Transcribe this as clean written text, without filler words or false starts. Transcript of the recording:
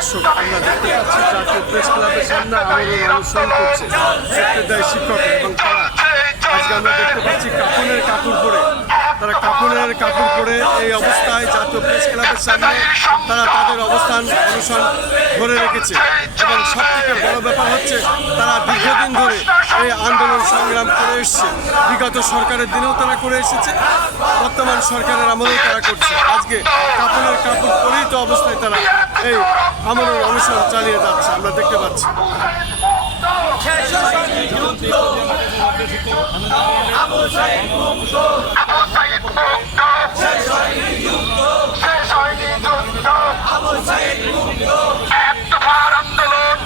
দর্শক, আমরা দেখতে পাচ্ছি জাতীয় প্রেস ক্লাবের সামনে আমাদের অনুষ্ঠান করছে সেক্রেটারি শিক্ষক, এবং তারা আজকে আমরা দেখতে পাচ্ছি কাফনের কাপড় পরে, তারা কাফনের কাপড় পরে এই অবস্থায় জাতীয় প্রেস ক্লাবের সামনে তারা তাদের অবস্থান অনুষ্ঠান ধরে রেখেছে। এবং সবথেকে বড় ব্যাপার হচ্ছে তারা দীর্ঘদিন ধরে এই আন্দোলন সংগ্রাম করে এসছে। বিগত সরকারের দিনেও তারা করে এসেছে, বর্তমান সরকারের আমলেও তারা করছে। আজকে কাফনের কাপড় পরিহিত অবস্থায় তারা এই আমলের অনুসরণ চালিয়ে যাচ্ছে, আমরা দেখতে পাচ্ছি। আন্দোলন